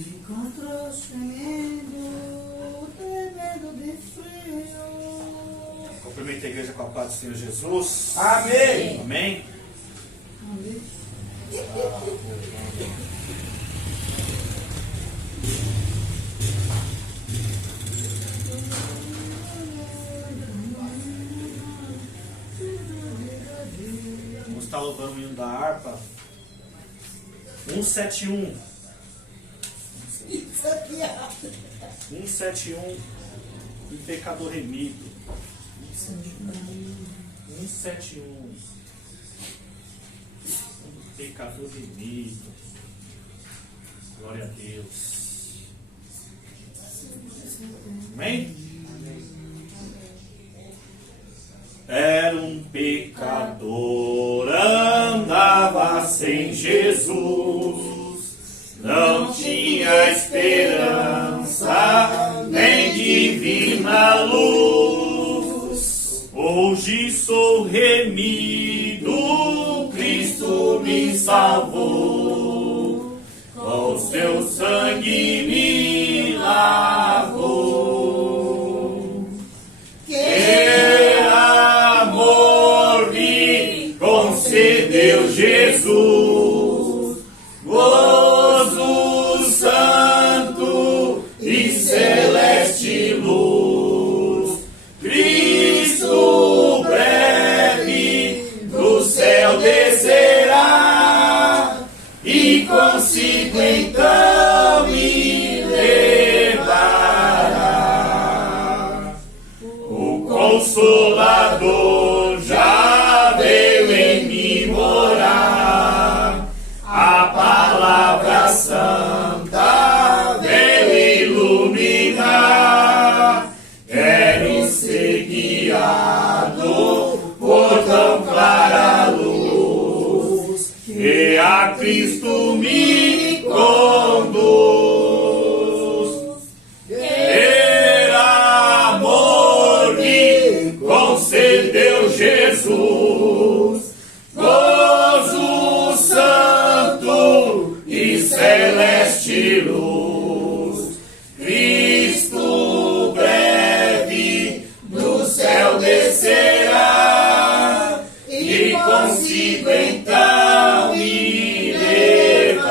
encontrou tremendo de frio. Cumprimenta a igreja com a paz do Senhor Jesus. Amém. Amém. Amém. Vamos estar louvando o hino da harpa. 171. Isso aqui é 171. Um pecador remido. 171. Um pecador remido. Glória a Deus. Amém? Era um pecador, andava sem Jesus, não tinha esperança, nem divina luz. Hoje sou remido, Cristo me salvou, com seu sangue me lavou. Concedeu Jesus, gozo santo e celeste luz. Cristo breve do céu descerá e consigo então me levará. O Consolador já veio em mim morar, a palavra santa veio iluminar. Quero ser guiado por tão clara luz, que a Cristo me conduz. Ter amor me concedeu Jesus, gozo santo e celeste luz. Cristo breve do céu descerá e consigo então me levará.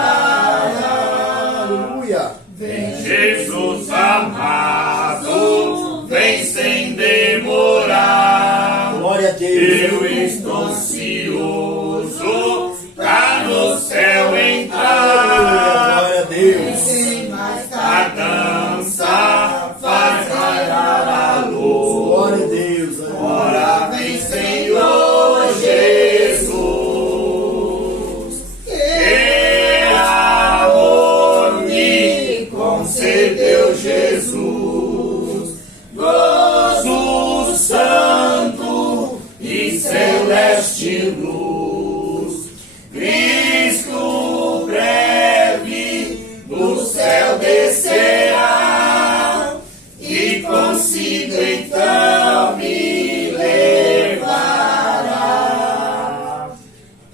Aleluia. Vem Jesus amado, vem sem demorar. Glória a Deus. Eu estou ansioso pra no céu entrar. Glória a Deus. sem mais A dança faz raiar a luz. Glória a Deus. Ora vem, Senhor Jesus. Que amor me concedeu Jesus, gozo santo e celeste luz. Cristo breve do céu descerá e consigo então me levará.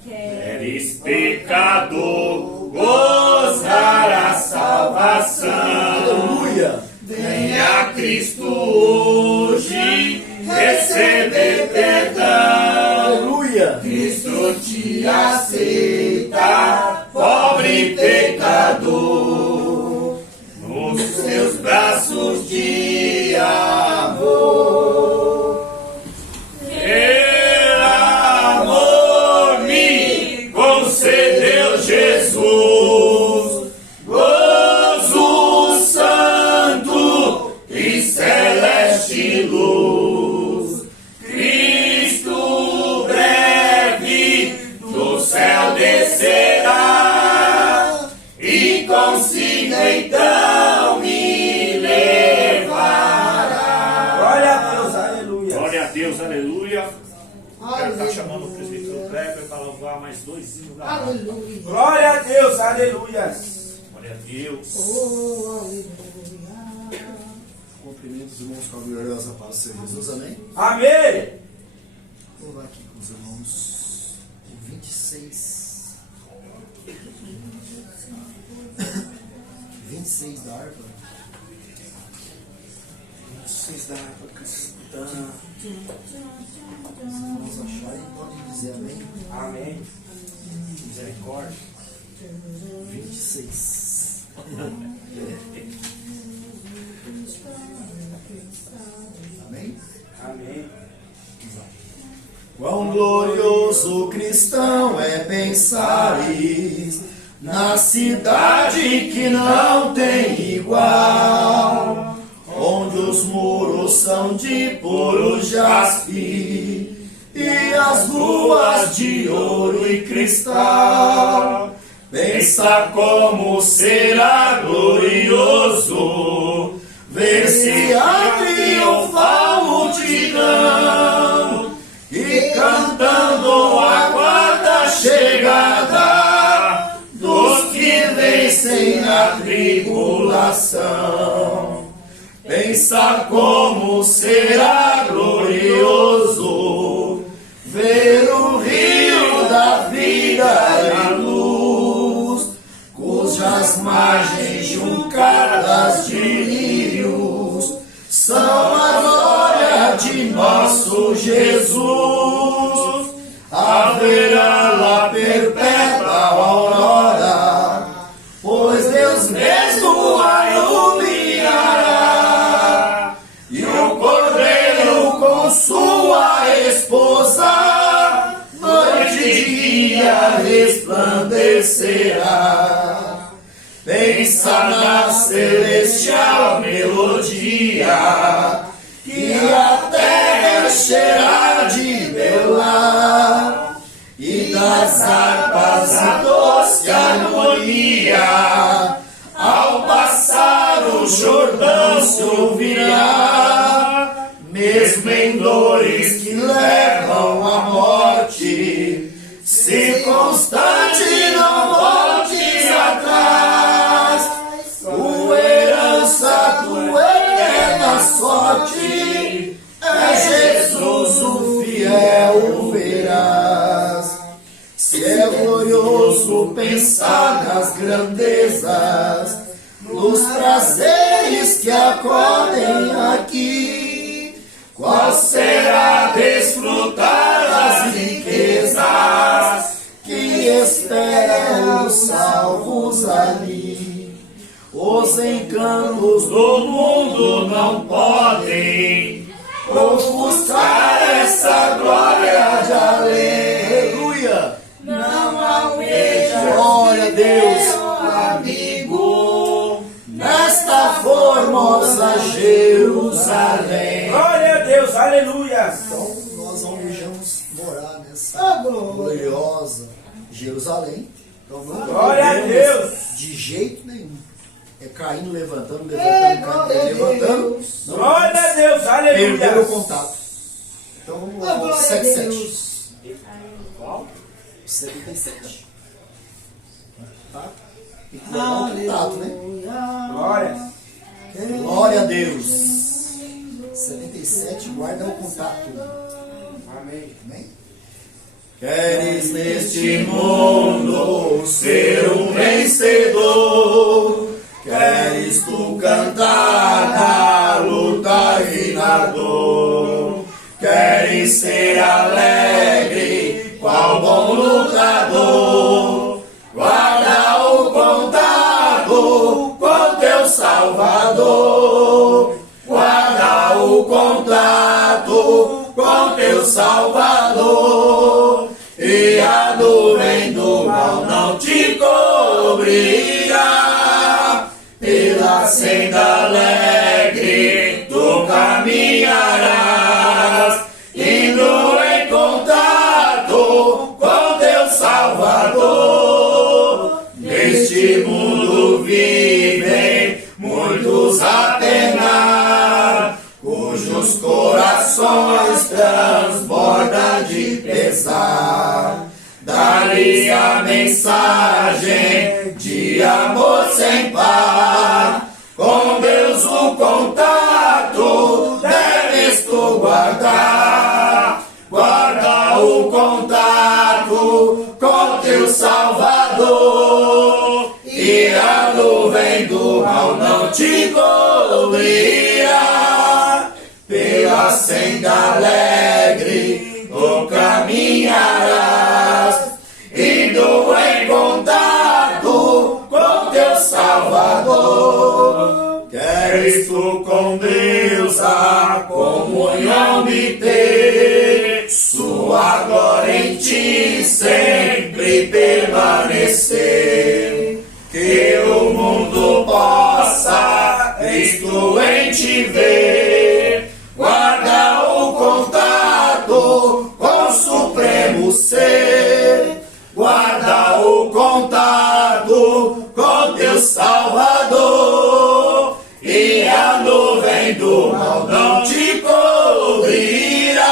Queres pecador gozar a salvação? Aleluia. Venha Cristo hoje receber perdão. Aleluia. Cristo te aceita, pobre pecador, nos seus braços de amor. Ter amor me concedeu Jesus, gozo santo e celeste luz. Cristo breve do céu descerá e consigo então me levará. Glória a Deus. Aleluia. Glória a Deus, aleluia. Quero estar Aleluia. chamando o presbítero Kleber para louvar mais 2 hinos da harpa. Aleluia. Glória a Deus. Aleluia. Glória a Deus. Oh, aleluia. Cumprimento os irmãos com a gloriosa paz do Senhor Jesus, amém? Amém. Vou lá aqui com os irmãos o 26. 26 da harpa. 26 da harpa cristã. Vamos achar e podem dizer amém. Amém. Misericórdia. 26. Amém? Amém. Quão glorioso cristão é pensares na cidade que não tem igual, onde os muros são de puro jaspe e as ruas de ouro e cristal. Pensa como será glorioso ver-se a triunfal multidão e cantando aguarda a chegada dos que vencem a tribulação. Pensa como será glorioso ver o rio da vida e luz, cujas margens juncadas de lírios são a glória de nosso Jesus. Haverá lá perpétua aurora, pois Deus mesmo a iluminará, e o cordeiro com sua esposa noite e dia resplandecerá. Pensa na celestial melodia, que a terra encherá de belar, e das harpas a doce harmonia, ao passar o Jordão se ouvirá. Mesmo em dores que levam à morte, se constante não voltes atrás. O herança tua eterna sorte é Jesus o fiel, o verás. Se é glorioso pensar nas grandezas, nos prazeres que acodem aqui, qual será desfrutar das riquezas que esperam os salvos ali? Os encantos do mundo não podem ofuscar essa glória de aleluia. Não almeja Glória a Deus, amigo, nesta formosa Jerusalém. Glória a Deus, aleluia. Então, nós almejamos morar nessa a glória. gloriosa Jerusalém. Então, não Glória a podemos Deus. de jeito nenhum. É caindo, levantando, É, levantando, glória a caindo, levantando. Deus. Não Glória a Deus, perder o aleluia. contato. Então vamos A lá, glória a 77. Deus. Qual? 77. Tá? Tem que guardar o contato, né? Glória. Glória a Deus. 77, guarda o contato. Amém. Amém? Queres neste mundo ser um vencedor? Queres tu cantar na luta e na dor? Queres ser alegre, qual bom lutador? Guarda o contato com teu Salvador. Guarda o contato com teu Salvador. E a nuvem do mal não te cobrirá. Pela senda alegre tu caminharás, indo em contato com teu Salvador. Neste mundo vivem muitos a penar, cujos corações transbordam de pesar. Dá-lhe a mensagem de amor sem par. Com Deus o contato deves tu te cobrirá, pela senda alegre tu caminharás, indo em contato com teu Salvador. Queres tu com Deus a comunhão obter, sua glória em ti sempre permanecer. Que o mundo possa Cristo em ti ver, guarda o contato com o supremo ser, guarda o contato com teu Salvador, e a nuvem do mal não te cobrirá,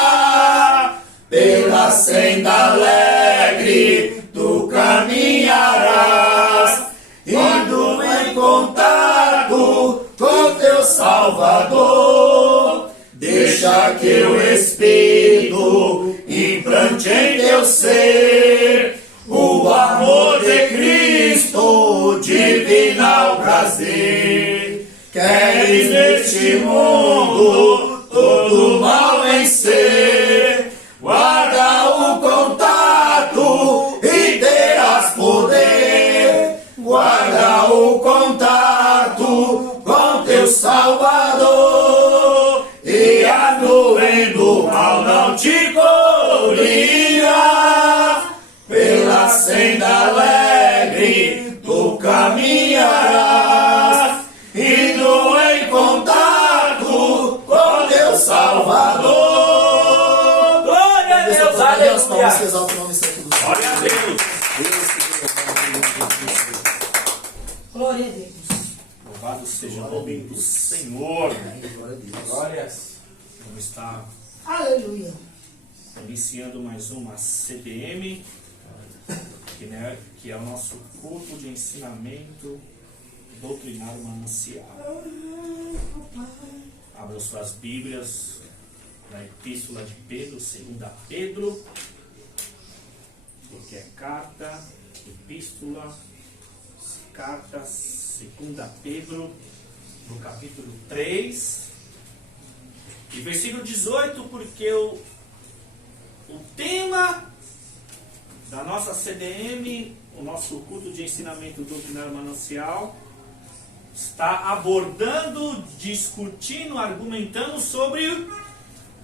pela senda alegre tu caminharás, indo em contato com teu Salvador. Deixa que o Espírito implante em teu ser o amor de Cristo, divinal prazer. Queres neste mundo todo mal vencer, guarda o contato e terás poder, guarda o contato com teu Salvador, e a nuvem do mal não te cobrirá, pela senda alegre tu caminharás, indo em contato com teu Salvador. Glória a Deus, aleluia. Glória a Deus. Glória a Deus. Louvado seja o nome do Senhor. Glórias. Vamos estar Aleluia. iniciando mais uma CBM, que é o nosso culto de ensinamento doutrinário manancial. Abra suas Bíblias na Epístola de Pedro, 2 Pedro, porque é carta, epístola, carta, 2 Pedro, no capítulo 3, e versículo 18, porque o tema da nossa CDM, o nosso culto de ensinamento doutrinário manancial, está abordando, discutindo, argumentando sobre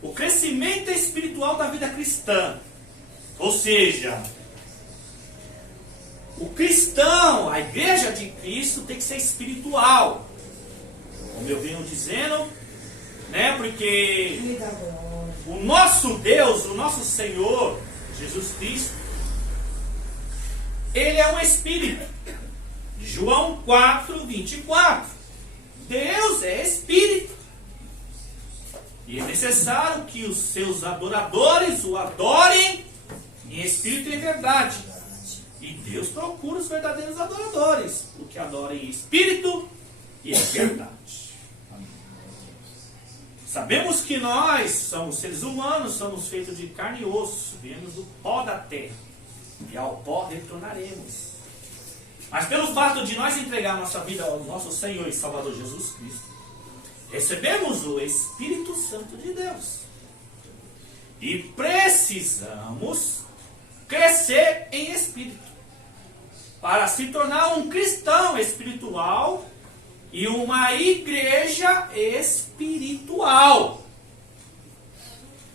o crescimento espiritual da vida cristã. Ou seja, o cristão, a igreja de Cristo tem que ser espiritual. Como eu venho dizendo, né? Porque o nosso Deus, o nosso Senhor, Jesus Cristo, Ele é um Espírito. João 4, 24. Deus é Espírito. E é necessário que os seus adoradores o adorem em Espírito e em verdade. E Deus procura os verdadeiros adoradores, o que adora em Espírito e em verdade. Sabemos que nós somos seres humanos, somos feitos de carne e osso, viemos do pó da terra, e ao pó retornaremos. Mas pelo fato de nós entregar nossa vida ao nosso Senhor e Salvador Jesus Cristo, recebemos o Espírito Santo de Deus. E precisamos crescer em espírito para se tornar um cristão espiritual e uma igreja espiritual.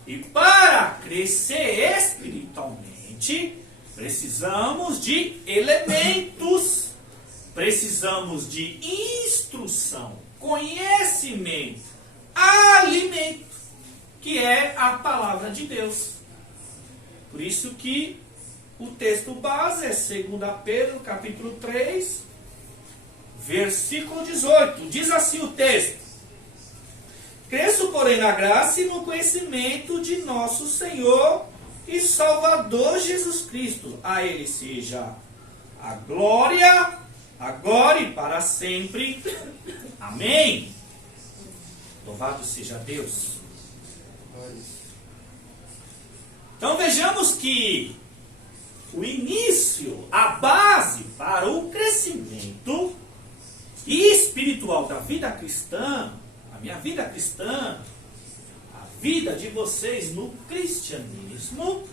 E para crescer espiritualmente, precisamos de elementos, precisamos de instrução, conhecimento, alimento, que é a palavra de Deus. Por isso que o texto base é 2 Pedro, capítulo 3, versículo 18. Diz assim o texto: cresço, porém, na graça e no conhecimento de nosso Senhor e Salvador Jesus Cristo. A Ele seja a glória, agora e para sempre. Amém. Louvado seja Deus. Então vejamos que o início, a base para o crescimento e espiritual da vida cristã, a minha vida cristã, a vida de vocês no cristianismo,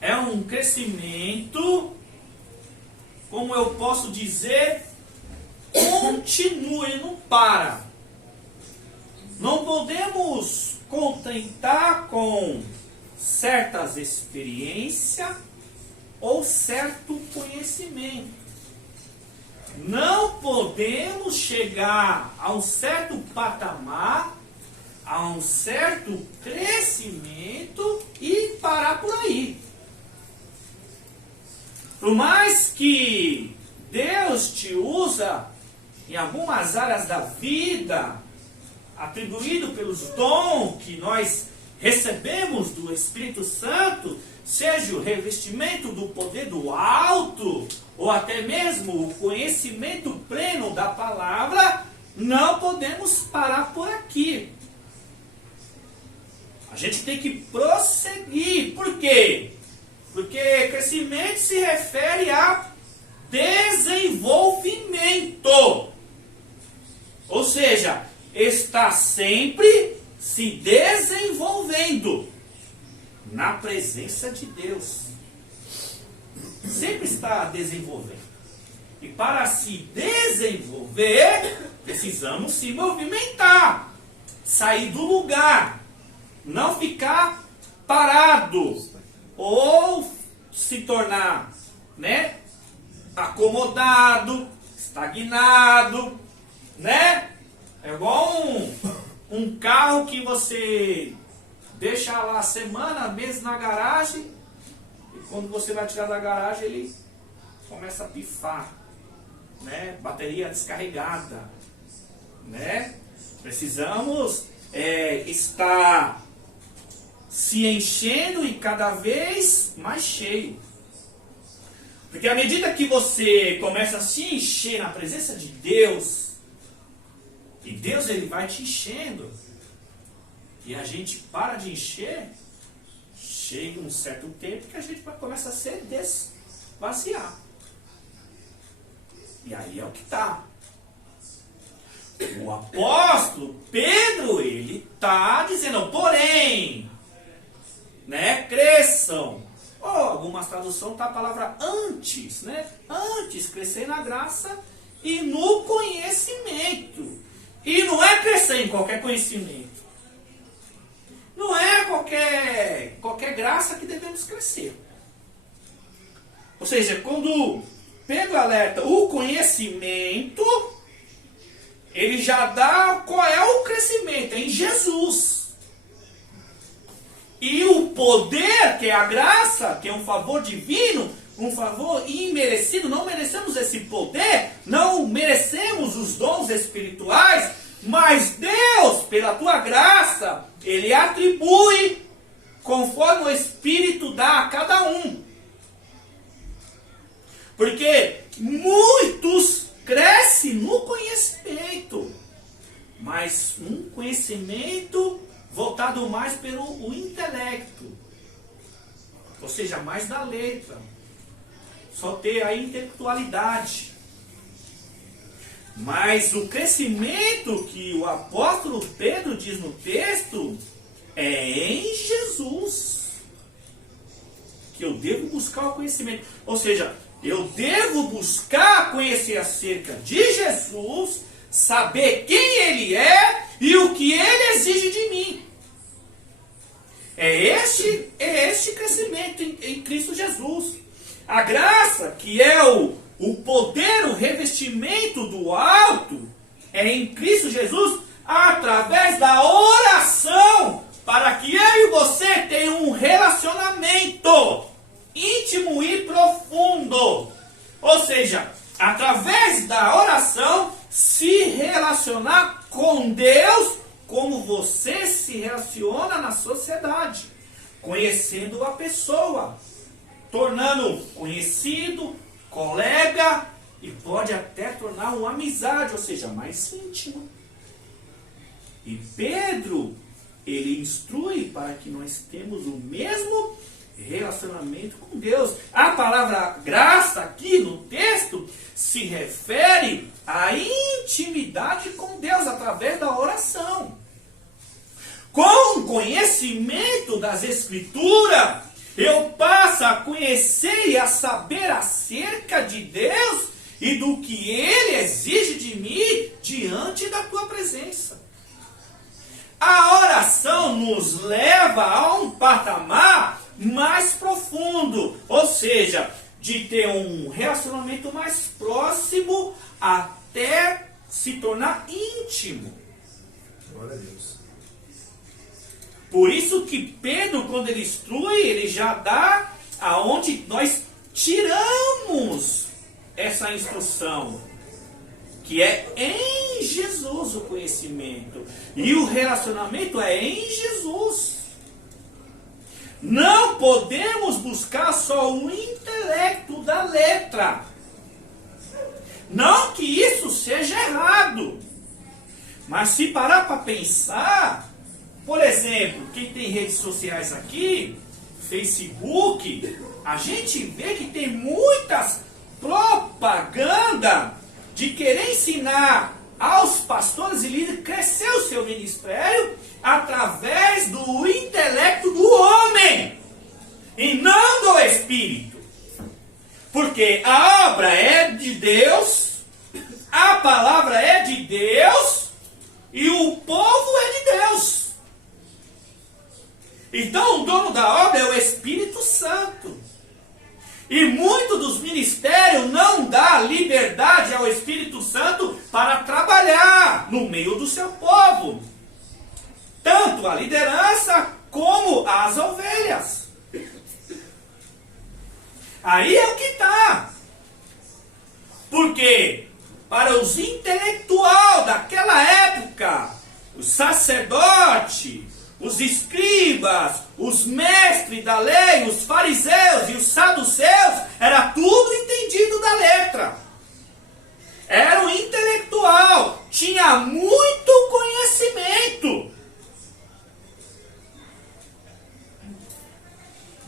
é um crescimento, como eu posso dizer, contínuo, e não para. Não podemos contentar com certas experiências ou certo conhecimento. Não podemos chegar a um certo patamar, a um certo crescimento e parar por aí. Por mais que Deus te usa em algumas áreas da vida, atribuído pelos dons que nós recebemos do Espírito Santo, seja o revestimento do poder do alto, ou até mesmo o conhecimento pleno da palavra, não podemos parar por aqui. A gente tem que prosseguir. Por quê? Porque crescimento se refere a desenvolvimento. Ou seja, está sempre se desenvolvendo na presença de Deus. Sempre está desenvolvendo. E para se desenvolver, precisamos se movimentar, sair do lugar, não ficar parado ou se tornar, acomodado, estagnado, É igual um carro que você deixa lá semana, meses na garagem, e quando você vai tirar da garagem ele começa a pifar, Bateria descarregada, Precisamos estar se enchendo e cada vez mais cheio. Porque à medida que você começa a se encher na presença de Deus, e Deus ele vai te enchendo, e a gente para de encher, chega um certo tempo que a gente começa a se desvaziar. E aí é o que está. O apóstolo Pedro, ele está dizendo, porém, cresçam. Ou algumas traduções está a palavra antes, Antes, crescer na graça e no conhecimento. E não é crescer em qualquer conhecimento. Não é qualquer graça que devemos crescer. Ou seja, quando Pedro alerta o conhecimento, ele já dá qual é o crescimento, é em Jesus. E o poder, que é a graça, que é um favor divino, um favor imerecido, não merecemos esse poder, não merecemos os dons espirituais, mas Deus, pela tua graça, Ele atribui conforme o Espírito dá a cada um. Porque muitos crescem no conhecimento, mas um conhecimento voltado mais pelo intelecto, ou seja, mais da letra, só ter a intelectualidade. Mas o crescimento que o apóstolo Pedro diz no texto é em Jesus, que eu devo buscar o conhecimento. Ou seja, eu devo buscar conhecer acerca de Jesus, saber quem Ele é e o que Ele exige de mim. É este crescimento em Cristo Jesus. A graça, que é o poder, o revestimento do alto, é em Cristo Jesus, através da oração, para que eu e você tenham um relacionamento íntimo e profundo. Ou seja, através da oração, se relacionar com Deus, como você se relaciona na sociedade, conhecendo a pessoa, tornando conhecido, colega, e pode até tornar uma amizade, ou seja, mais íntima. E Pedro, ele instrui para que nós temos o mesmo relacionamento com Deus. A palavra graça aqui no texto se refere à intimidade com Deus através da oração. Com o conhecimento das Escrituras, eu passo a conhecer e a saber acerca de Deus e do que Ele exige de mim diante da tua presença. A oração nos leva a um patamar mais profundo, ou seja, de ter um relacionamento mais próximo até se tornar íntimo. Glória a Deus. Por isso que Pedro, quando ele instrui, ele já dá aonde nós tiramos essa instrução, que é em Jesus o conhecimento. E o relacionamento é em Jesus. Não podemos buscar só o intelecto da letra. Não que isso seja errado. Mas se parar para pensar, por exemplo, quem tem redes sociais aqui, Facebook, a gente vê que tem muitas propaganda de querer ensinar aos pastores e líderes a crescer o seu ministério através do intelecto do homem e não do Espírito. Porque a obra é de Deus, a palavra é de Deus e o povo é de Deus. Então o dono da obra é o Espírito Santo. E muitos dos ministérios não dá liberdade ao Espírito Santo para trabalhar no meio do seu povo. Tanto a liderança como as ovelhas. Aí é o que está. Porque para os intelectuais daquela época, os sacerdotes, os escribas, os mestres da lei, os fariseus e os saduceus, era tudo entendido da letra. Era um intelectual, tinha muito conhecimento.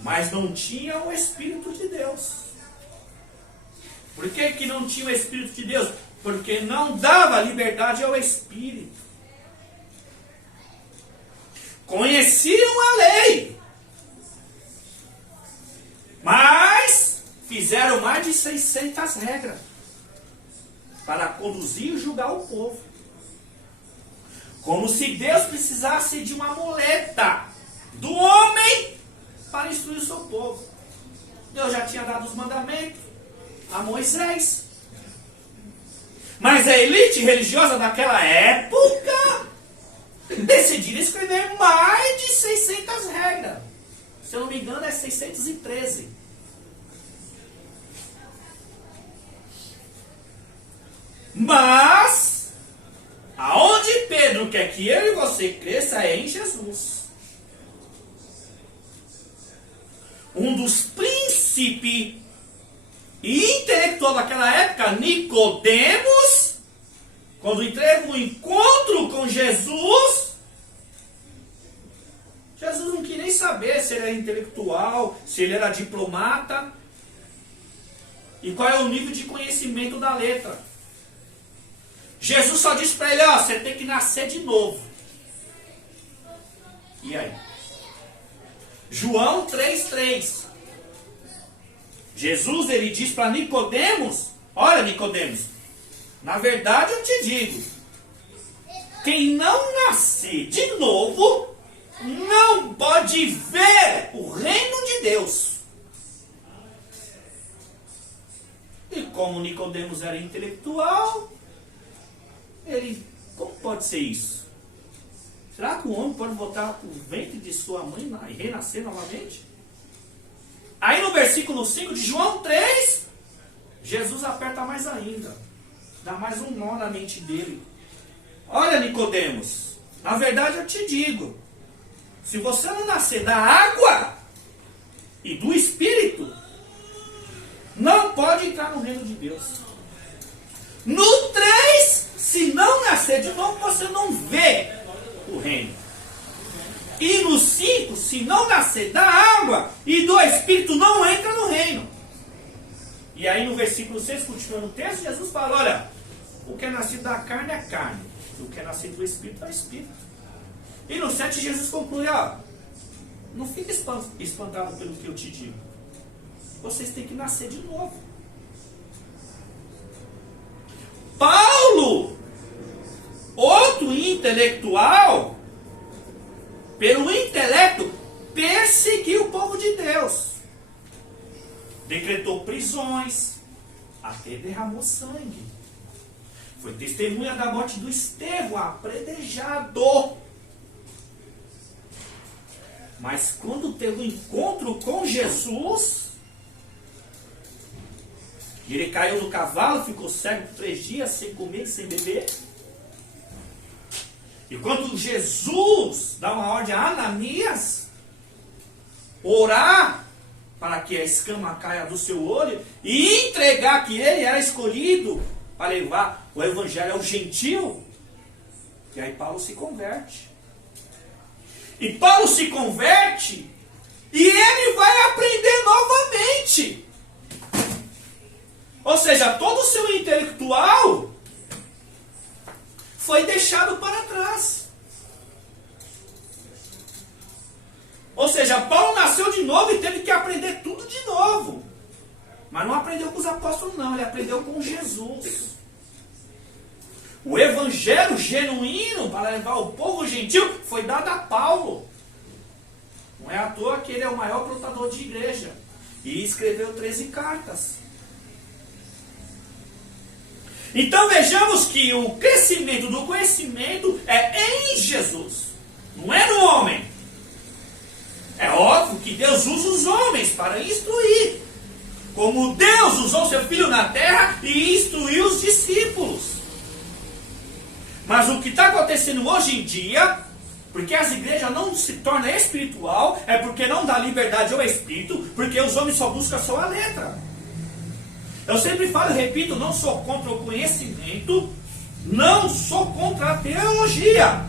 Mas não tinha o Espírito de Deus. Por que não tinha o Espírito de Deus? Porque não dava liberdade ao Espírito. Conheciam a lei, mas fizeram mais de 600 regras para conduzir e julgar o povo. Como se Deus precisasse de uma muleta do homem para instruir o seu povo. Deus já tinha dado os mandamentos a Moisés. Mas a elite religiosa daquela época decidiram escrever mais de 600 regras. Se eu não me engano, é 613. Mas, aonde Pedro quer que eu e você cresça é em Jesus. Um dos príncipes e intelectual daquela época, Nicodemos, quando teve um encontro com Jesus, Jesus não queria nem saber se ele era intelectual, se ele era diplomata e qual é o nível de conhecimento da letra. Jesus só disse para ele, ó, você tem que nascer de novo. E aí? João 3,3. Jesus, ele diz para Nicodemos, olha Nicodemos, na verdade eu te digo, quem não nascer de novo, não pode ver o reino de Deus. E como Nicodemos era intelectual, ele, como pode ser isso? Será que o homem pode voltar para o ventre de sua mãe e renascer novamente? Aí no versículo 5 de João 3, Jesus aperta mais ainda. Dá mais um nó na mente dele. Olha, Nicodemos, na verdade eu te digo, se você não nascer da água e do Espírito, não pode entrar no reino de Deus. No 3, se não nascer de novo, você não vê o reino. E no 5, se se não nascer da água e do Espírito, não entra no reino. E aí no versículo 6, continuando o texto, Jesus fala, olha, o que é nascido da carne é carne, o que é nascido do Espírito é Espírito. E no 7 Jesus conclui, ó, não fique espantado pelo que eu te digo. Vocês têm que nascer de novo. Paulo, outro intelectual, pelo intelecto, perseguiu o povo de Deus. Decretou prisões, até derramou sangue. Foi testemunha da morte do Estevão, apredejado. Mas quando teve um encontro com Jesus, ele caiu do cavalo, ficou cego por 3 dias, sem comer, sem beber. E quando Jesus dá uma ordem a Ananias orar para que a escama caia do seu olho e entregar que ele era escolhido para levar o evangelho ao gentil, e aí Paulo se converte. E Paulo se converte e ele vai aprender novamente. Ou seja, todo o seu intelectual foi deixado para trás. Ou seja, Paulo nasceu de novo e teve que aprender tudo de novo. Mas não aprendeu com os apóstolos, não. Ele aprendeu com Jesus. O evangelho genuíno para levar o povo gentil foi dado a Paulo. Não é à toa que ele é o maior plantador de igreja. E escreveu 13 cartas. Então vejamos que o crescimento do conhecimento é em Jesus. Não é no homem. É óbvio que Deus usa os homens para instruir. Como Deus usou seu Filho na terra e instruiu os discípulos. Mas o que está acontecendo hoje em dia, porque as igrejas não se tornam espiritual, é porque não dá liberdade ao Espírito, porque os homens só buscam só a letra. Eu sempre falo e repito, não sou contra o conhecimento, não sou contra a teologia.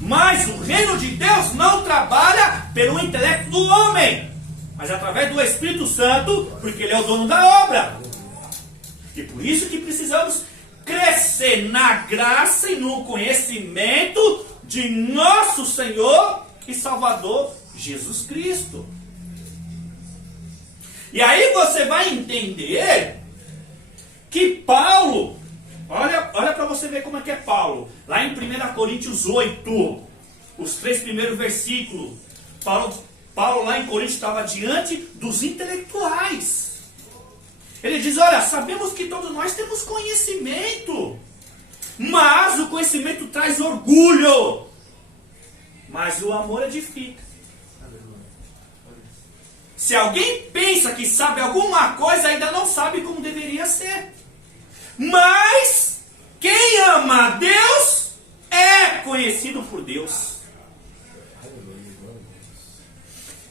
Mas o reino de Deus não trabalha pelo intelecto do homem, mas através do Espírito Santo, porque ele é o dono da obra. E por isso que precisamos crescer na graça e no conhecimento de nosso Senhor e Salvador Jesus Cristo. E aí você vai entender que Paulo, olha para você ver como é que é Paulo. Lá em 1 Coríntios 8, os 3 primeiros versículos, Paulo lá em Coríntios estava diante dos intelectuais. Ele diz, olha, sabemos que todos nós temos conhecimento, mas o conhecimento traz orgulho, mas o amor edifica. Se alguém pensa que sabe alguma coisa, ainda não sabe como deveria ser. Mas quem ama a Deus é conhecido por Deus.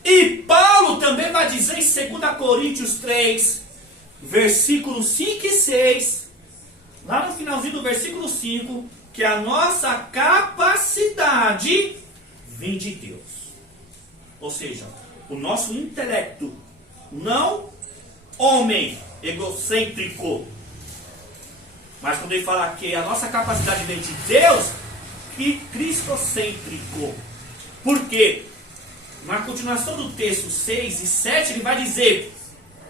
E Paulo também vai dizer em 2 Coríntios 3, versículos 5 e 6, lá no finalzinho do versículo 5, que a nossa capacidade vem de Deus. Ou seja, o nosso intelecto, não homem egocêntrico, mas quando ele fala que a nossa capacidade vem de Deus, que cristocêntrico. Por quê? Na continuação do texto 6 e 7, ele vai dizer,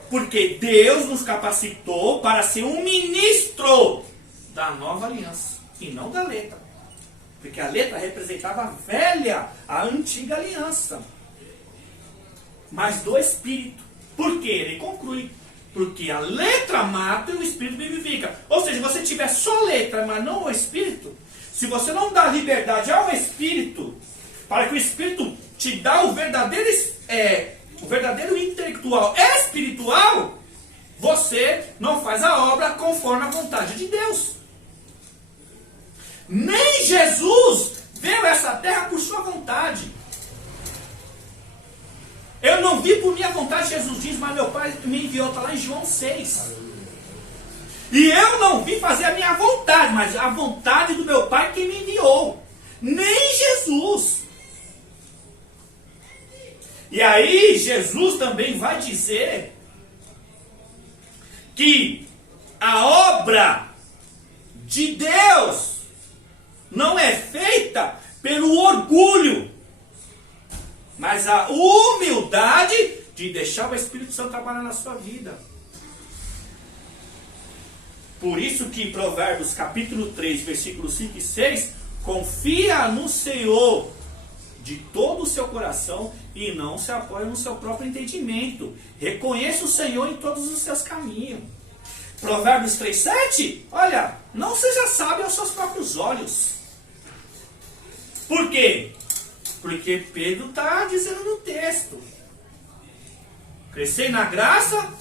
porque Deus nos capacitou para ser um ministro da nova aliança, e não da letra. Porque a letra representava a velha, a antiga aliança. Mas do Espírito. Por quê? Ele conclui. Porque a letra mata e o Espírito vivifica. Ou seja, se você tiver só letra, mas não o Espírito, se você não dá liberdade ao Espírito, para que o Espírito te dá o verdadeiro intelectual espiritual, você não faz a obra conforme a vontade de Deus. Nem Jesus veio a essa terra por sua vontade. Eu não vi por minha vontade, Jesus diz, mas meu Pai me enviou, está lá em João 6. E eu não vim fazer a minha vontade, mas a vontade do meu Pai que me enviou. Nem Jesus. E aí Jesus também vai dizer que a obra de Deus não é feita pelo orgulho, mas a humildade de deixar o Espírito Santo trabalhar na sua vida. Por isso que Provérbios capítulo 3, versículos 5 e 6, confia no Senhor de todo o seu coração e não se apoia no seu próprio entendimento. Reconheça o Senhor em todos os seus caminhos. Provérbios 3, 7, olha, não seja sábio aos seus próprios olhos. Por quê? Porque Pedro está dizendo no texto: crescer na graça,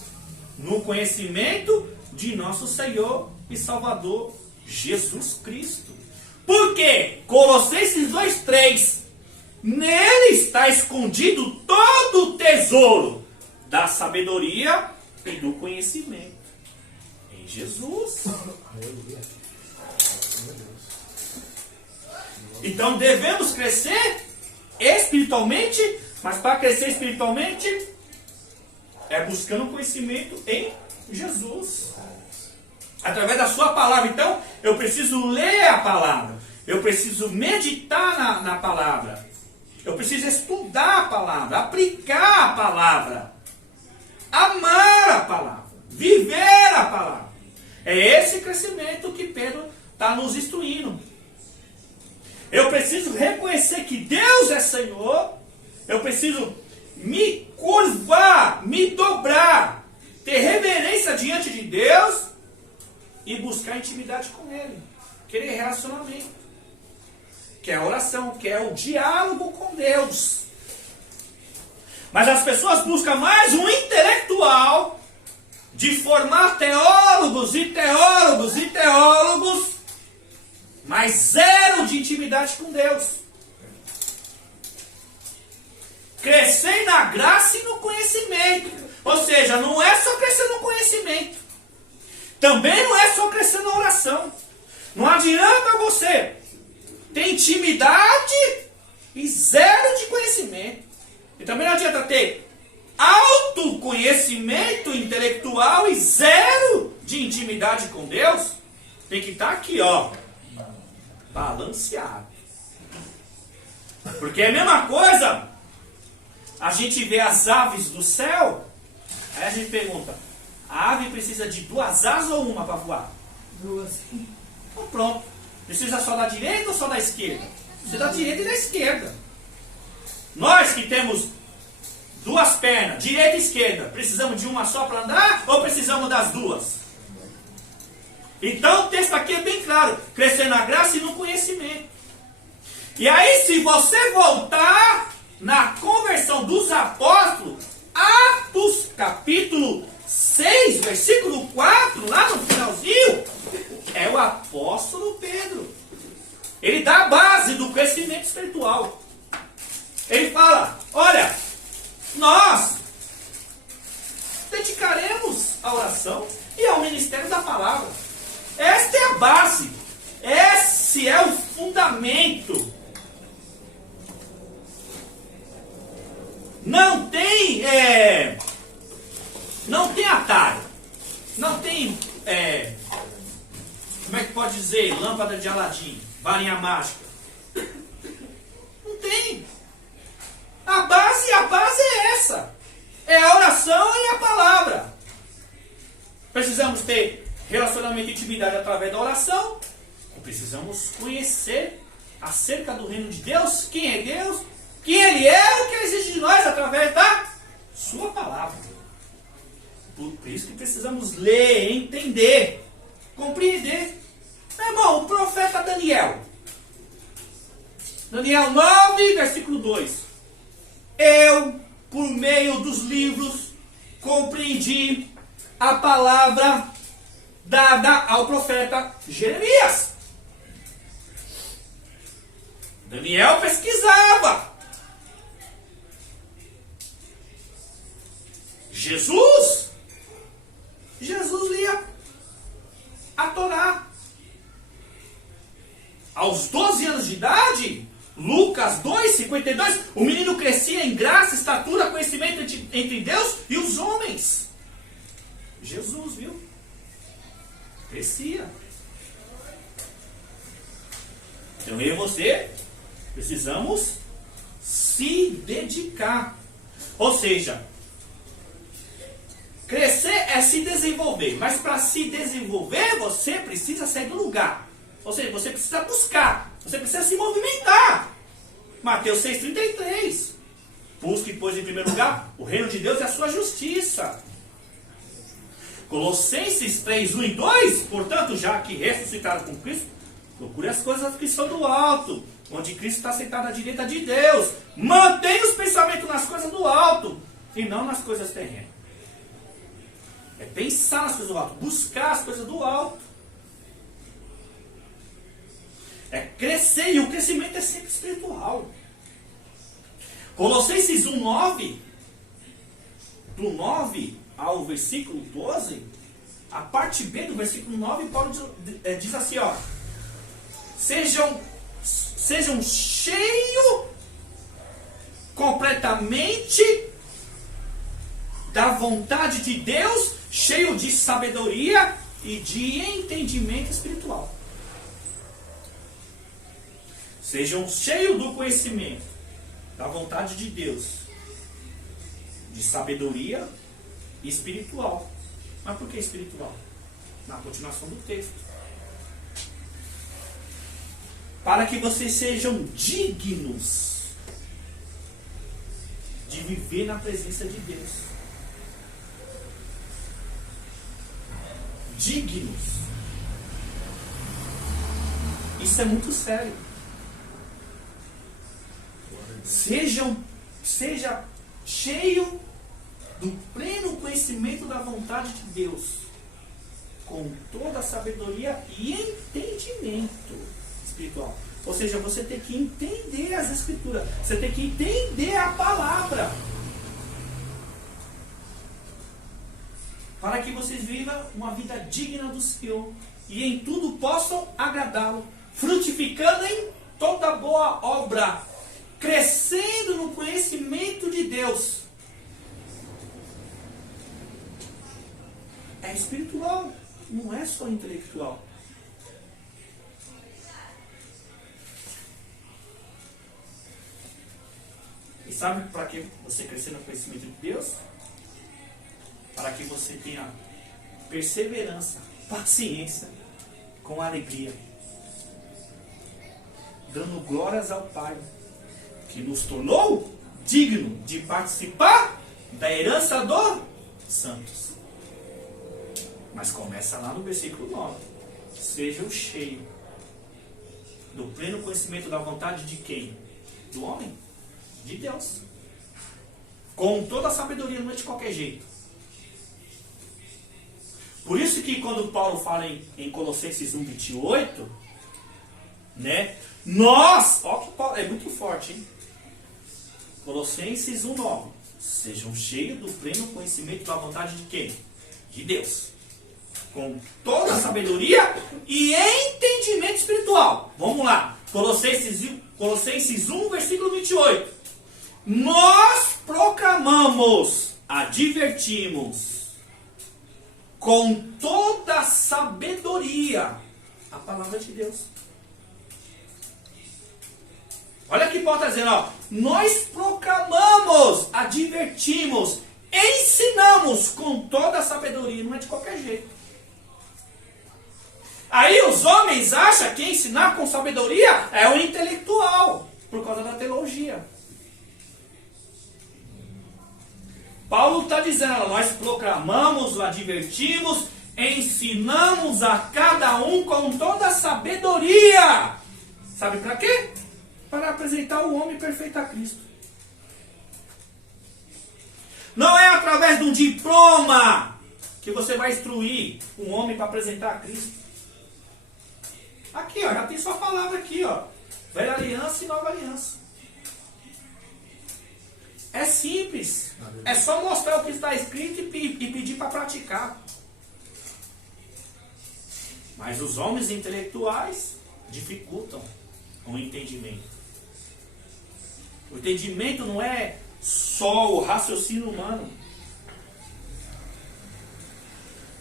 no conhecimento de nosso Senhor e Salvador Jesus Cristo. Por quê? Colossenses 2:3, nele está escondido todo o tesouro da sabedoria e do conhecimento. Em Jesus. Então devemos crescer espiritualmente, mas para crescer espiritualmente é buscando conhecimento em Jesus. Através da sua palavra. Então, eu preciso ler a palavra. Eu preciso meditar na palavra. Eu preciso estudar a palavra, aplicar a palavra, amar a palavra, viver a palavra. É esse crescimento que Pedro está nos instruindo. Eu preciso reconhecer que Deus é Senhor. Eu preciso me curvar, me dobrar, ter reverência diante de Deus e buscar intimidade com Ele. Querer relacionamento. Que é a oração, que é o diálogo com Deus. Mas as pessoas buscam mais um intelectual de formar teólogos e teólogos e teólogos, mas zero de intimidade com Deus. Crescer na graça e no conhecimento. Ou seja, não é só crescer no conhecimento. Também não é só crescer na oração. Não adianta você ter intimidade e zero de conhecimento. E também não adianta ter autoconhecimento intelectual e zero de intimidade com Deus. Tem que estar aqui, ó, balanceado. Porque é a mesma coisa. A gente vê as aves do céu. Aí a gente pergunta: a ave precisa de 2 asas ou uma para voar? 2. Então pronto. Precisa só da direita ou só da esquerda? Precisa da direita e da esquerda. Nós que temos 2 pernas, direita e esquerda, precisamos de uma só para andar ou precisamos das 2? Então o texto aqui é bem claro: crescer na graça e no conhecimento. E aí, se você voltar na conversão dos apóstolos, Atos capítulo 6, versículo 4, lá no finalzinho, é o apóstolo Pedro. Ele dá a base do crescimento espiritual. Ele fala: olha, nós dedicaremos à oração e ao ministério da palavra. Esta é a base. Esse é o fundamento. Não tem atalho. Não tem, como é que pode dizer, lâmpada de Aladim, varinha mágica. Não tem. A base é essa. É a oração e a palavra. Precisamos ter relacionamento e intimidade através da oração. E precisamos conhecer acerca do reino de Deus, quem é Deus, quem Ele é, o que Ele exige de nós através da sua palavra. Por isso que precisamos ler, entender, compreender. Meu irmão, o profeta Daniel. Daniel 9, versículo 2. Eu, por meio dos livros, compreendi a palavra dada ao profeta Jeremias. Daniel pesquisava. Jesus lia a Torá. Aos 12 anos de idade, Lucas 2:52, o menino crescia em graça, estatura, conhecimento entre Deus e os homens. Jesus, viu? Crescia. Então eu e você precisamos se dedicar. Ou seja, crescer é se desenvolver. Mas para se desenvolver, você precisa sair do lugar. Ou seja, você precisa buscar. Você precisa se movimentar. Mateus 6,33. Busque, pois, em primeiro lugar o reino de Deus e a sua justiça. Colossenses 3:1 e 2. Portanto, já que ressuscitaram com Cristo, procure as coisas que são do alto, onde Cristo está sentado à direita de Deus. Mantenha os pensamentos nas coisas do alto e não nas coisas terrenas. É pensar nas coisas do alto, buscar as coisas do alto. É crescer, e o crescimento é sempre espiritual. Colossenses 1:9, do 9 ao versículo 12, a parte B do versículo 9, Paulo diz assim, ó: sejam cheios completamente da vontade de Deus, cheio de sabedoria e de entendimento espiritual. Sejam cheios do conhecimento da vontade de Deus, de sabedoria espiritual. Mas por que espiritual? Na continuação do texto. Para que vocês sejam dignos de viver na presença de Deus. Dignos. Isso é muito sério. Seja cheio do pleno conhecimento da vontade de Deus, com toda a sabedoria e entendimento espiritual. Ou seja, você tem que entender as Escrituras, você tem que entender a palavra, para que vocês vivam uma vida digna do Senhor e em tudo possam agradá-lo, frutificando em toda boa obra, crescendo no conhecimento de Deus. É espiritual, não é só intelectual. E sabe para que você crescer no conhecimento de Deus? Para que você tenha perseverança, paciência, com alegria, dando glórias ao Pai, que nos tornou digno de participar da herança dos santos. Mas começa lá no versículo 9. Sejam cheios do pleno conhecimento da vontade de quem? Do homem? De Deus. Com toda a sabedoria, não é de qualquer jeito. Por isso que quando Paulo fala em Colossenses 1:28, né? Nós, ó que Paulo, é muito forte, hein? Colossenses 1:9. Sejam cheios do pleno conhecimento da vontade de quem? De Deus. Com toda a sabedoria e entendimento espiritual. Vamos lá. Colossenses 1, versículo 28. Nós proclamamos, advertimos, com toda a sabedoria, a palavra de Deus. Olha aqui Paulo está dizendo, ó. Nós proclamamos, advertimos, ensinamos com toda a sabedoria, não é de qualquer jeito. Aí os homens acham que ensinar com sabedoria é o intelectual, por causa da teologia. Paulo está dizendo, nós proclamamos, advertimos, ensinamos a cada um com toda a sabedoria. Sabe para quê? Para apresentar o homem perfeito a Cristo. Não é através de um diploma que você vai instruir um homem para apresentar a Cristo. Aqui, ó, já tem sua palavra aqui, ó. Velha aliança e nova aliança. É simples. É só mostrar o que está escrito e pedir para praticar. Mas os homens intelectuais dificultam o entendimento. O entendimento não é só o raciocínio humano.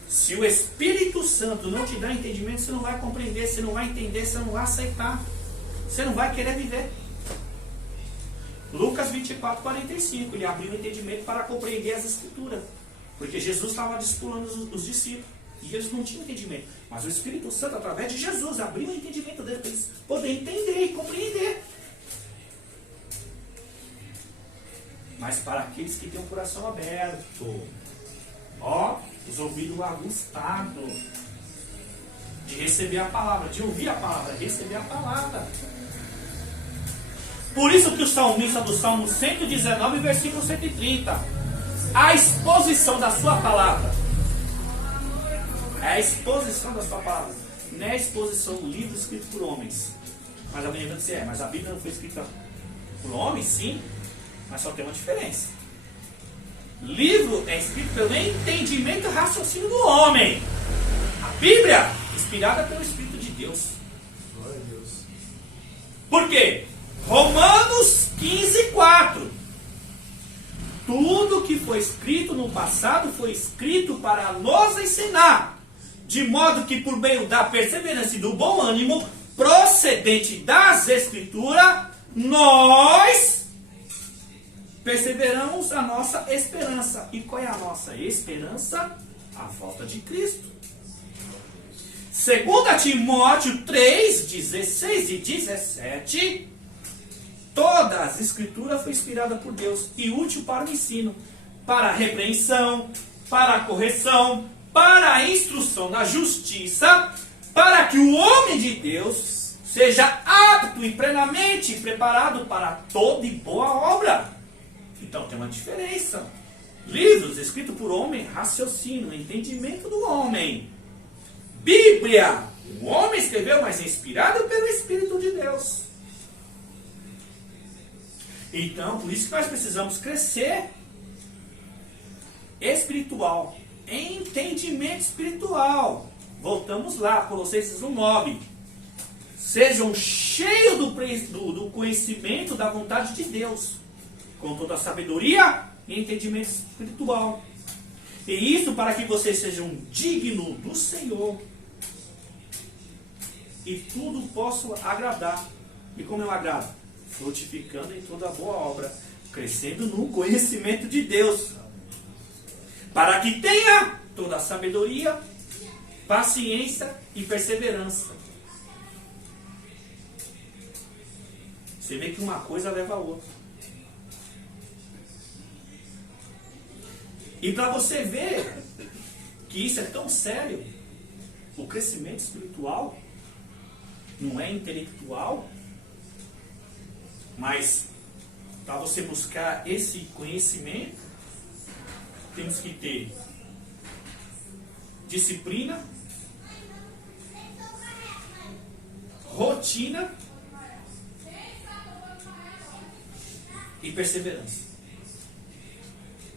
Se o Espírito Santo não te dá entendimento, você não vai compreender, você não vai entender, você não vai aceitar. Você não vai querer viver. Lucas 24, 45. Ele abriu o entendimento para compreender as Escrituras. Porque Jesus estava discipulando os discípulos. E eles não tinham entendimento. Mas o Espírito Santo, através de Jesus, abriu o entendimento deles para eles poderem entender e compreender. Mas para aqueles que têm o coração aberto, ó, os ouvidos aguçados, de receber a palavra, de ouvir a palavra, receber a palavra. Por isso que o salmista do Salmo 119, versículo 130, a exposição da sua palavra, é a exposição da sua palavra, não é a exposição do livro escrito por homens. Mas a minha vai dizer, mas a Bíblia não foi escrita por homens, sim, mas só tem uma diferença. Livro é escrito pelo entendimento e raciocínio do homem. A Bíblia, inspirada pelo Espírito de Deus. Glória a Deus. Por quê? Romanos 15, 4. Tudo que foi escrito no passado foi escrito para nos ensinar, de modo que por meio da perseverança e do bom ânimo procedente das Escrituras, nós perseveramos a nossa esperança. E qual é a nossa esperança? A volta de Cristo. 2 Timóteo 3, 16 e 17. Todas as Escrituras foi inspirada por Deus e útil para o ensino, para a repreensão, para a correção, para a instrução na justiça, para que o homem de Deus seja apto e plenamente preparado para toda e boa obra. Então tem uma diferença. Livros escritos por homem, raciocínio, entendimento do homem. Bíblia, o homem escreveu, mas é inspirado pelo Espírito de Deus. Então, por isso que nós precisamos crescer espiritual, entendimento espiritual. Voltamos lá, Colossenses 1:9. Sejam cheios do conhecimento da vontade de Deus, com toda a sabedoria e entendimento espiritual. E isso para que vocês sejam dignos do Senhor e tudo possa agradar. E como eu agrado? Frutificando em toda boa obra, crescendo no conhecimento de Deus, para que tenha toda a sabedoria, paciência e perseverança. Você vê que uma coisa leva a outra. E para você ver que isso é tão sério, o crescimento espiritual não é intelectual, mas para você buscar esse conhecimento, temos que ter disciplina, rotina e perseverança.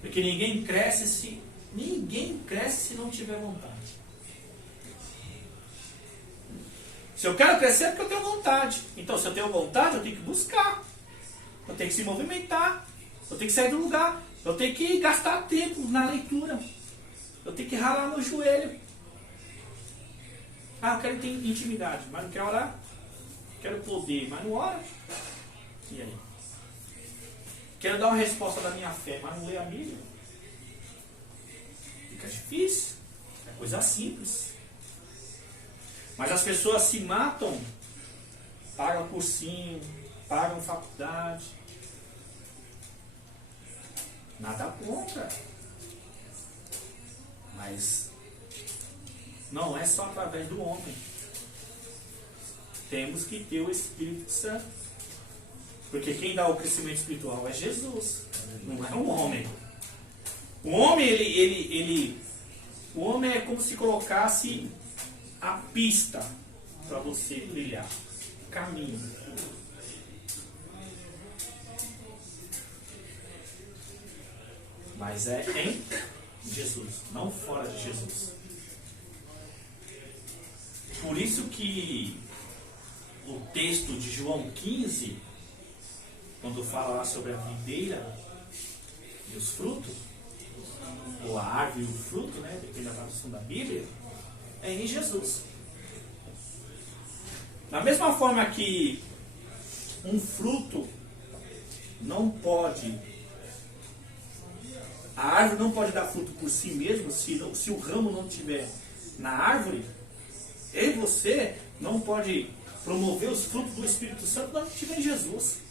Porque ninguém cresce se não tiver vontade. Se eu quero crescer é porque eu tenho vontade. Então, se eu tenho vontade, eu tenho que buscar. Eu tenho que se movimentar. Eu tenho que sair do lugar. Eu tenho que gastar tempo na leitura. Eu tenho que ralar meu joelho. Ah, eu quero ter intimidade, mas não quero orar. Quero poder, mas não ora. E aí? Quero dar uma resposta da minha fé, mas não lê a Bíblia. Fica difícil. É coisa simples. Mas as pessoas se matam, pagam cursinho, pagam faculdade. Nada contra. Mas não é só através do homem. Temos que ter o Espírito Santo. Porque quem dá o crescimento espiritual é Jesus, não é um homem. O homem, o homem é como se colocasse a pista para você trilhar, caminho. Mas é em Jesus, não fora de Jesus. Por isso que o texto de João 15, quando fala lá sobre a videira e os frutos, ou a árvore e o fruto, né, depende da tradução da Bíblia, é em Jesus. Da mesma forma que um fruto não pode, a árvore não pode dar fruto por si mesmo, se o ramo não estiver na árvore, eu e você não pode promover os frutos do Espírito Santo se não estiver em Jesus.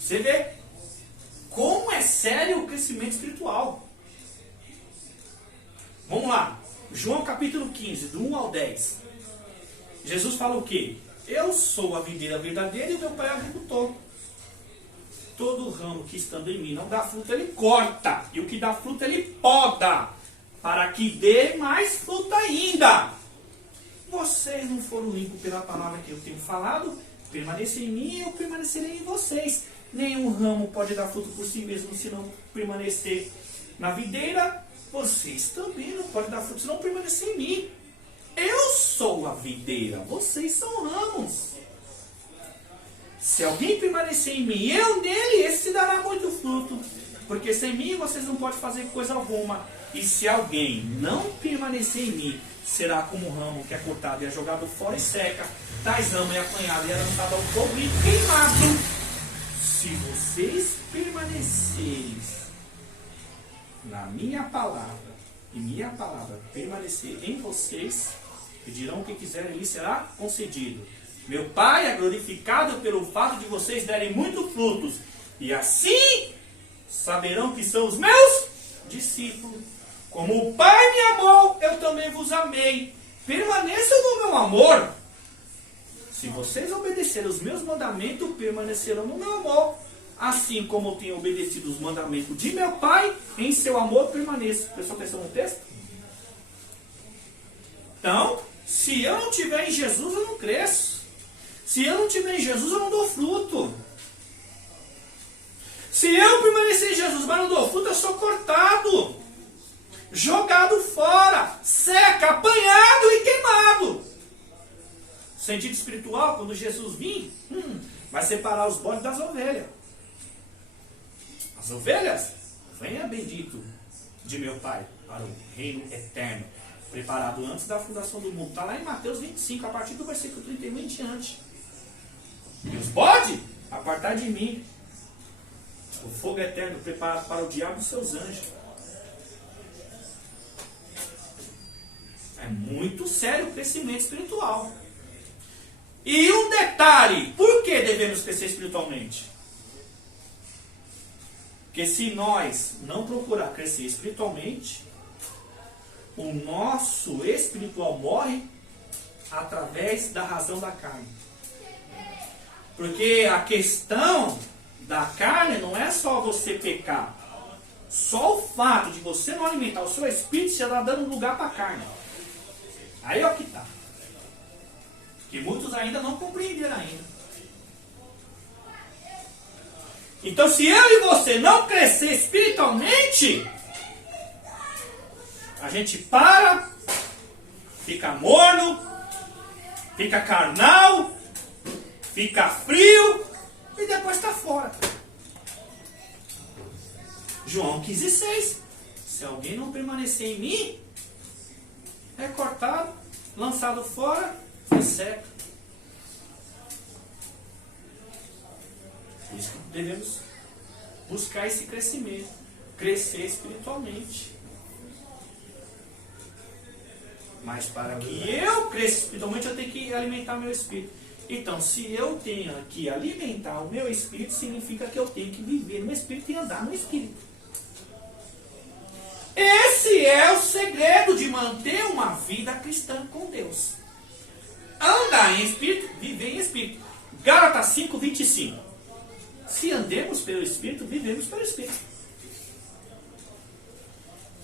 Você vê como é sério o crescimento espiritual. Vamos lá, João capítulo 15, do 1 ao 10. Jesus fala o quê? Eu sou a videira verdadeira e o meu pai é o agricultor. Todo ramo que estando em mim não dá fruto, ele corta. E o que dá fruto, ele poda, para que dê mais fruto ainda. Vocês não foram limpos pela palavra que eu tenho falado, permaneçam em mim e eu permanecerei em vocês. Nenhum ramo pode dar fruto por si mesmo se não permanecer na videira. Vocês também não podem dar fruto se não permanecer em mim. Eu sou a videira, vocês são ramos. Se alguém permanecer em mim e eu nele, esse se dará muito fruto. Porque sem mim vocês não podem fazer coisa alguma. E se alguém não permanecer em mim, será como um ramo que é cortado e é jogado fora e seca. Tais ramo é apanhado e é lançado ao fogo e queimado. Se vocês permanecerem na minha palavra, e minha palavra permanecer em vocês, pedirão o que quiserem e lhes será concedido. Meu Pai é glorificado pelo fato de vocês derem muitos frutos, e assim saberão que são os meus discípulos. Como o Pai me amou, eu também vos amei. Permaneçam no meu amor. Se vocês obedecerem os meus mandamentos, permanecerão no meu amor. Assim como eu tenho obedecido os mandamentos de meu Pai, em seu amor permaneço. Prestou atenção no texto? Então, se eu não estiver em Jesus, eu não cresço. Se eu não estiver em Jesus, eu não dou fruto. Se eu permanecer em Jesus, mas não dou fruto, eu sou cortado, jogado fora, seca, apanhado e queimado. Sentido espiritual, quando Jesus vir, vai separar os bodes das ovelhas. As ovelhas, venha bendito de meu Pai para o reino eterno, preparado antes da fundação do mundo. Está lá em Mateus 25, a partir do versículo 31 em diante. E os bodes, apartar de mim, o fogo eterno preparado para o diabo e seus anjos. É muito sério o crescimento espiritual. E um detalhe, por que devemos crescer espiritualmente? Porque se nós não procurar crescer espiritualmente, o nosso espiritual morre através da razão da carne. Porque a questão da carne não é só você pecar. Só o fato de você não alimentar o seu espírito, você está dando lugar para a carne. Aí é o que está. Que muitos ainda não compreenderam ainda. Então, se eu e você não crescer espiritualmente, a gente para, fica morno, fica carnal, fica frio e depois está fora. João 15,6. Se alguém não permanecer em mim, é cortado, lançado fora e seca. Por isso que devemos buscar esse crescimento, crescer espiritualmente. Mas para que eu cresça espiritualmente, eu tenho que alimentar meu espírito. Então, se eu tenho que alimentar o meu espírito, significa que eu tenho que viver no espírito e andar no espírito. Esse é o segredo de manter uma vida cristã com Deus. Andar em espírito, viver em espírito. Gálatas 5:25. Se andemos pelo espírito, vivemos pelo espírito.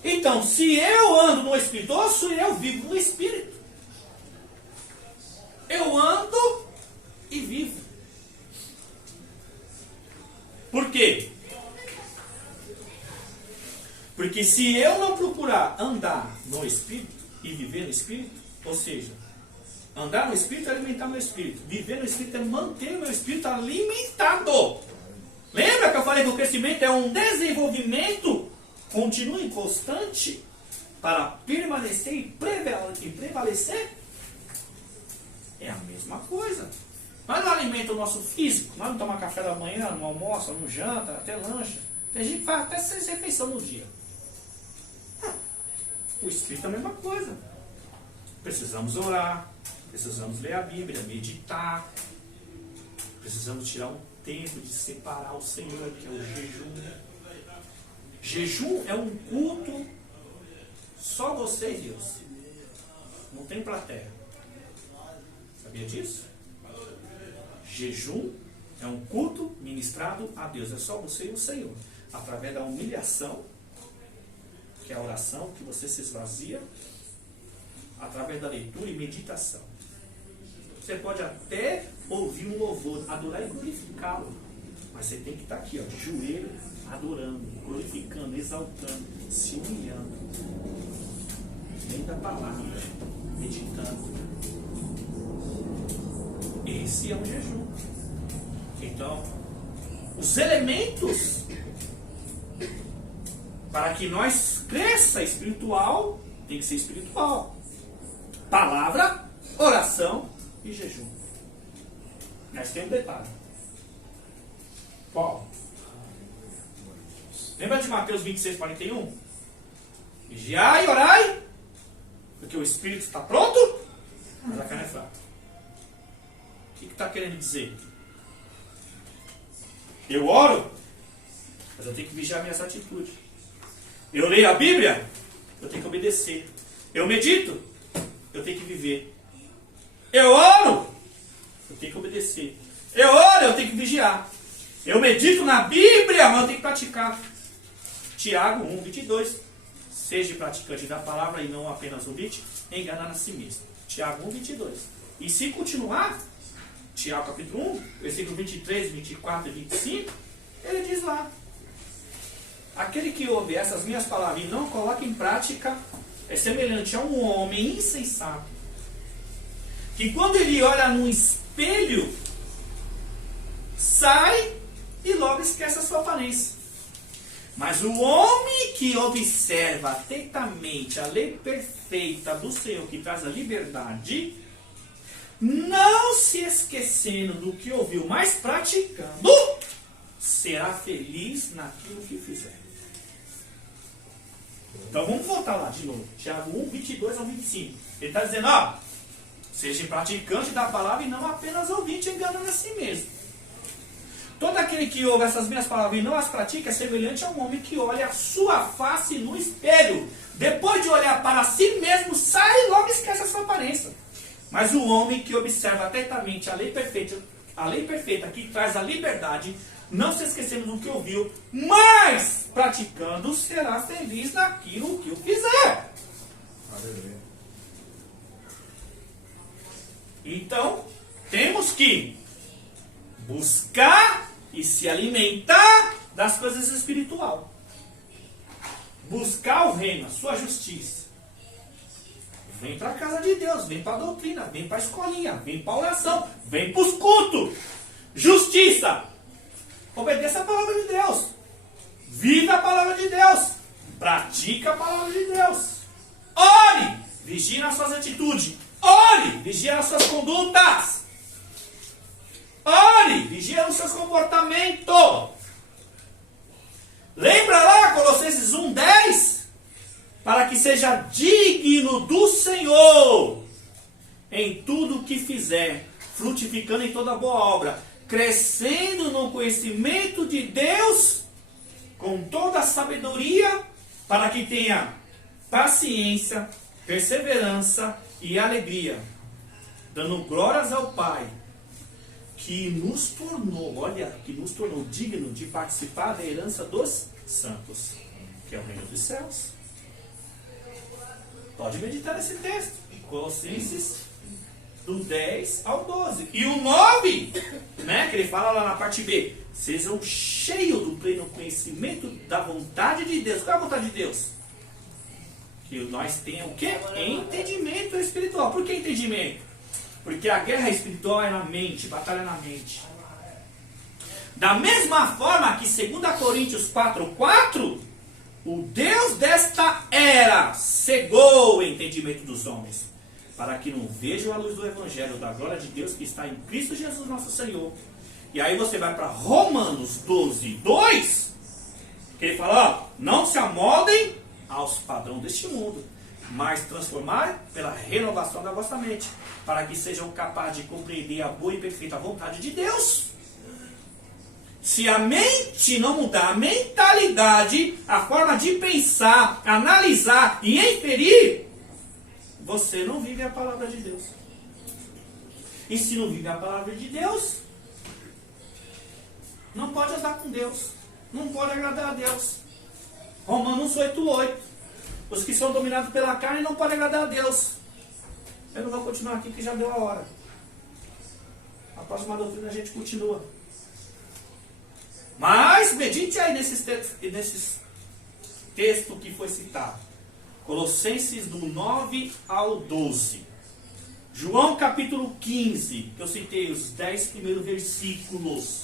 Então, se eu ando no espírito, ou se eu vivo no espírito, eu ando e vivo. Por quê? Porque se eu não procurar andar no espírito e viver no espírito, ou seja, Andar no Espírito é alimentar meu Espírito. Viver no Espírito é manter o meu Espírito alimentado. Lembra que eu falei que o crescimento é um desenvolvimento contínuo e constante para permanecer e prevalecer? É a mesma coisa. Nós não alimentamos o nosso físico. Nós não tomamos café da manhã, não almoça, não janta, até lancha. Tem gente que faz até 6 refeições no dia. O Espírito é a mesma coisa. Precisamos orar, precisamos ler a Bíblia, meditar, precisamos tirar um tempo de separar o Senhor, que é o jejum. Jejum é um culto só você e Deus. Não tem plateia. Sabia disso? Jejum é um culto ministrado a Deus. É só você e o Senhor. Através da humilhação, que é a oração, que você se esvazia, através da leitura e meditação. Você pode até ouvir um louvor, adorar e glorificá-lo, mas você tem que estar aqui, ó, de joelho, adorando, glorificando, exaltando, se humilhando, dentro da palavra, meditando. Esse é um jejum. Então, os elementos para que nós cresça espiritual, tem que ser espiritual. Palavra, oração e jejum. Mas tem um detalhe. Qual? Lembra de Mateus 26, 41? Vigiai e orai, porque o espírito está pronto, mas a carne é fraca. O que está querendo dizer? Eu oro, mas eu tenho que vigiar minhas atitudes. Eu leio a Bíblia, eu tenho que obedecer. Eu medito, eu tenho que viver. Eu oro, eu tenho que obedecer. Eu oro, eu tenho que vigiar. Eu medito na Bíblia, mas eu tenho que praticar. Tiago 1, 22. Seja praticante da palavra e não apenas ouvinte, enganar a si mesmo. Tiago 1, 22. E se continuar, Tiago capítulo 1, versículo 23, 24 e 25, ele diz lá: aquele que ouve essas minhas palavras e não coloca em prática é semelhante a um homem insensato, que quando ele olha num espelho, sai e logo esquece a sua aparência. Mas o homem que observa atentamente a lei perfeita do Senhor, que traz a liberdade, não se esquecendo do que ouviu, mas praticando, será feliz naquilo que fizer. Então vamos voltar lá de novo. Tiago 1, 22 ao 25. Ele está dizendo, ó, seja praticante da palavra e não apenas ouvinte, enganando a si mesmo. Todo aquele que ouve essas minhas palavras e não as pratica é semelhante a um homem que olha a sua face no espelho. Depois de olhar para si mesmo, sai e logo esquece a sua aparência. Mas o homem que observa atentamente a lei perfeita que traz a liberdade, não se esquecendo do que ouviu, mas praticando, será feliz naquilo que o fizer. Aleluia. Então, temos que buscar e se alimentar das coisas espirituais. Buscar o reino, a sua justiça. Vem para a casa de Deus, vem para a doutrina, vem para a escolinha, vem para a oração, vem para os cultos. Justiça. Obedeça a palavra de Deus. Viva a palavra de Deus. Pratica a palavra de Deus. Ore. Vigie nas suas atitudes. Ore. Vigie nas suas condutas. Ore. Vigie nos seus comportamentos. Lembra lá Colossenses 1:10? Para que seja digno do Senhor em tudo o que fizer, frutificando em toda boa obra, crescendo no conhecimento de Deus, com toda a sabedoria, para que tenha paciência, perseverança e alegria, dando glórias ao Pai, que nos tornou digno de participar da herança dos santos, que é o reino dos céus. Pode meditar nesse texto, Colossenses do 10 ao 12. E o 9, né, que ele fala lá na parte B, sejam cheios do pleno conhecimento da vontade de Deus. Qual é a vontade de Deus? Que nós tenhamos o quê? Entendimento espiritual. Por que entendimento? Porque a guerra espiritual é na mente, batalha na mente. Da mesma forma que 2 Coríntios 4:4, o Deus desta era cegou o entendimento dos homens, para que não vejam a luz do Evangelho da glória de Deus que está em Cristo Jesus nosso Senhor. E aí você vai para Romanos 12:2, que ele fala, ó, não se amoldem aos padrões deste mundo, mas transformar pela renovação da vossa mente, para que sejam capazes de compreender a boa e perfeita vontade de Deus. Se a mente não mudar, a mentalidade, a forma de pensar, analisar e inferir, você não vive a palavra de Deus. E se não vive a palavra de Deus, não pode andar com Deus, não pode agradar a Deus. Romanos 8:8. Os que são dominados pela carne não podem agradar a Deus. Eu não vou continuar aqui que já deu a hora. A próxima doutrina a gente continua. Mas medite aí nesses textos que foi citado. Colossenses do 9 ao 12. João capítulo 15, que eu citei os 10 primeiros versículos.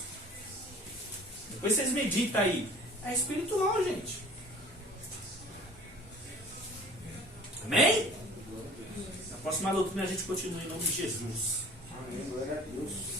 Depois vocês meditam aí. É espiritual, gente. Amém? Na próxima doutrina a gente continua em nome de Jesus. Amém, glória a Deus.